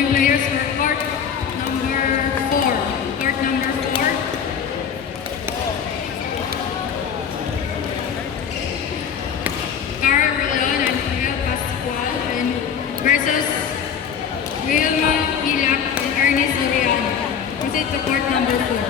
Calling players for court number 4. Court number 4. Carl Rolon and Miguel Pascual versus Wilma Hilak and Ernest Soriano. Proceed to court number 4.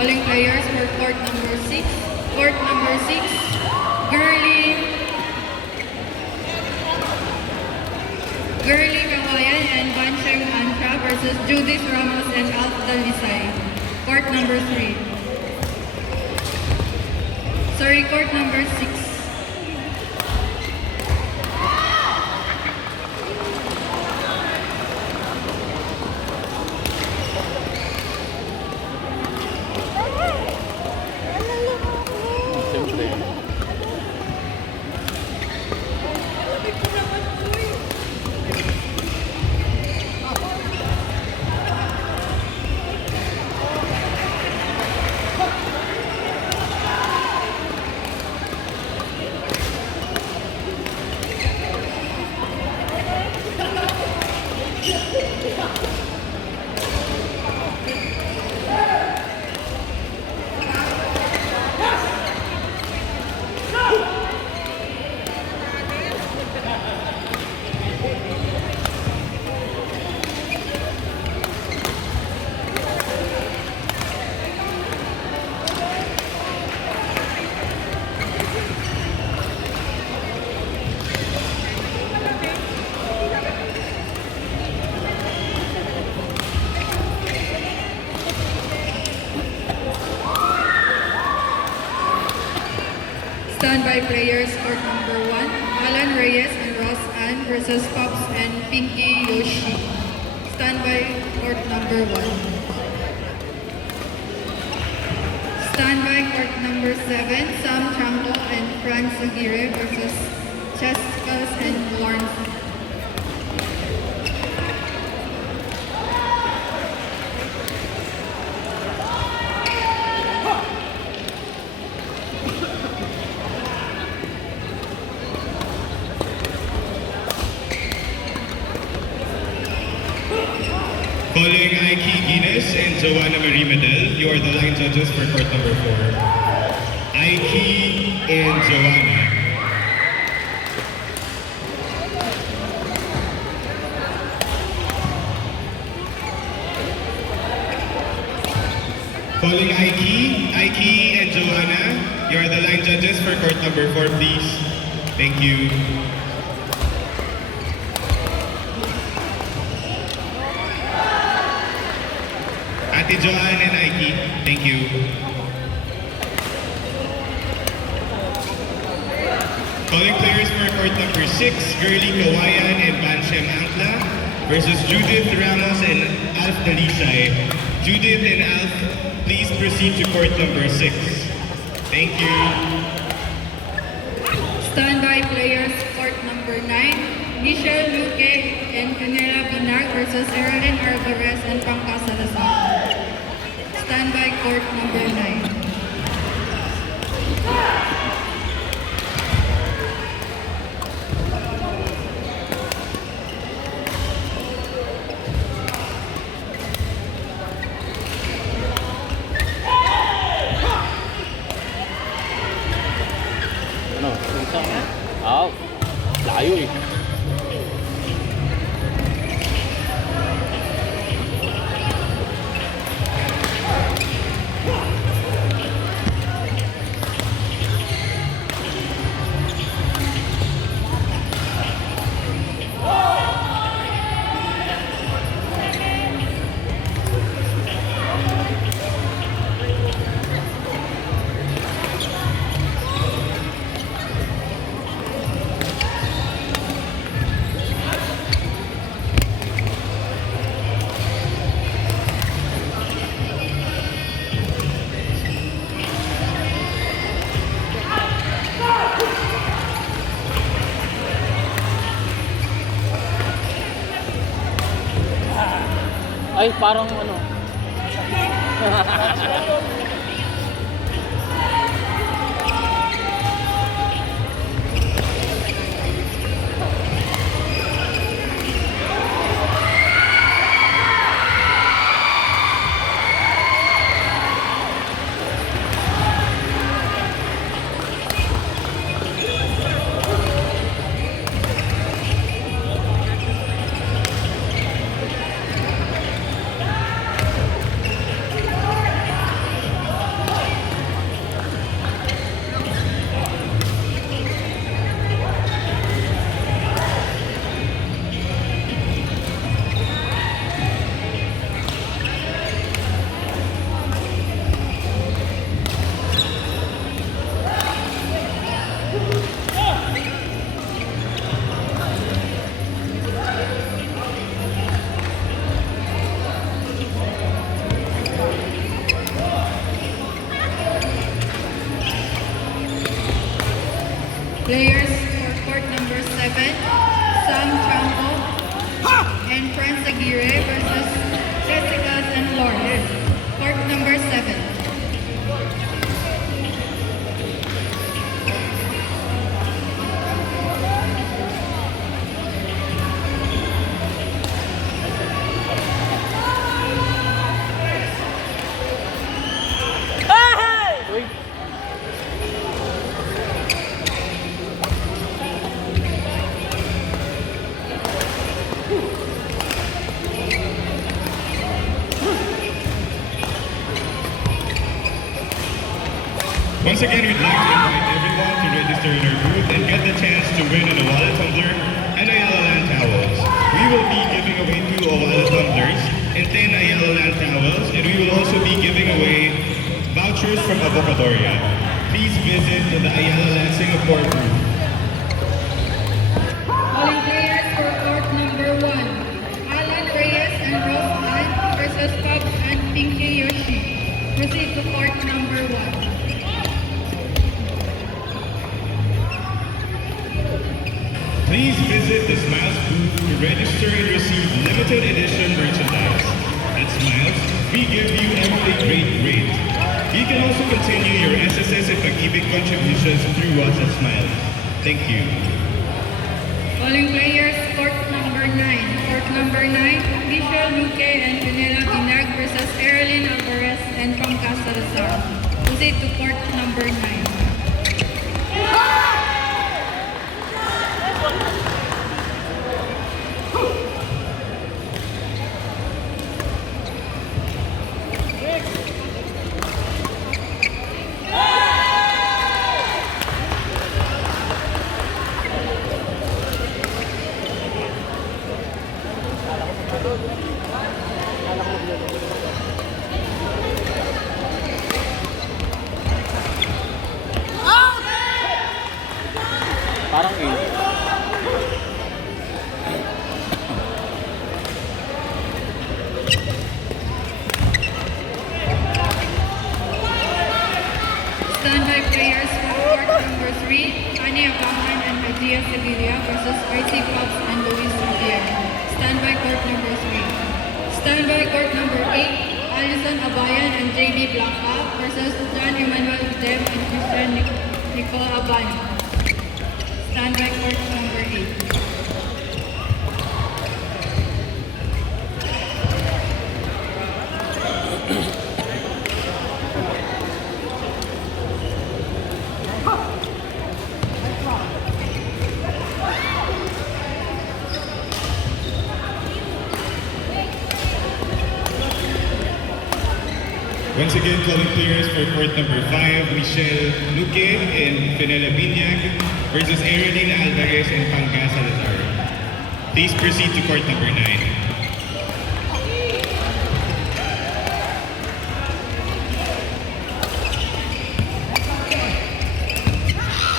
Calling players for court number 6. Court number 6, Girly Kawayan and Bansheng Antra versus Judith Ramos and Alf Dalisay. Court number 3. Sorry, court number 6. Standby players, court number 1, Alan Reyes and Ross Ann versus Pops and Pinky Yoshi. Standby court number 1. Standby court number 7, Sam Chango and Franz Aguirre versus Chescas and Lawrence. Calling Aiki Guinness and Joanna Marie Medel, you are the line judges for court number 4. Aiki and Joanna. Calling Aiki and Joanna, you are the line judges for court number 4, please. Thank you. Ate Joanne and Aiki, thank you. Calling players for court number 6, Girly Kawayan and Banshem Ankla versus Judith Ramos and Alf Dalisay. Judith and Alf, please proceed to court number 6. Thank you. Standby players, court number 9, Michelle Luque and Canela Binag versus Erilyn Alvarez and Pangka Salazar. Standby court number 9. Ano? Layo eh. Ay, parang ano. Players for court number 7, Sam Chango and Franz Aguirre versus Jessica and Lawrence. Court number 7. Uy. Once again, we'd like to invite everyone to register in our booth and get the chance to win an Awala tumbler and Ayala Land towels. We will be giving away 2 Awala tumblers and 10 Ayala Land towels, and we will also be giving away vouchers from Avocadoria. Please visit the Ayala Land Singapore booth. Calling players for court number 1, Alan Reyes and Rose Hunt versus Cubs and Pinky Yoshi. Proceed to court number 1. Please visit the Smiles booth to register and receive limited edition merchandise. At Smiles, we give you every great rate. You can also continue your SSS and Pag-ibig contributions through us at Smiles. Thank you. Calling players court number 9. Court number 9, Michelle Luque and Pinela Binag versus Erilyn Alvarez and Pangka Salazar. Proceed to court number 9. Parang A. Standby players for court number 3, Ani Abangan and Magia Sevilla versus RC Pops and Luis Riviera. Standby court number 3. Standby court number 8, Alison Abayan and JB Blanca versus John Emmanuel Dem and Christian Nicole Abano. Standby court number 8. Once again, calling players for court number 5, Michelle Luque and Pinela Binag versus Erilyn Alvarez and Pangka Salazar. Please proceed to court number 9.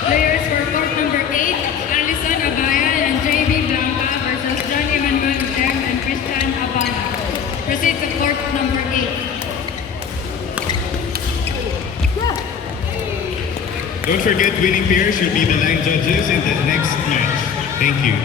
Players for court number 8, Alison Abayan and JB Blanca versus John Emmanuel Dem and Christian Abana. Proceed to court number 8. Don't forget, winning pairs should be the line judges in the next match. Thank you.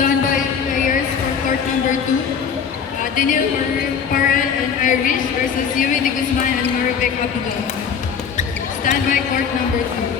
Standby players for court number 2. Daniel Parel and Irish versus Yui de Guzman and Maribek Abdullah. Standby court number 2.